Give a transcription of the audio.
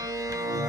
Bye.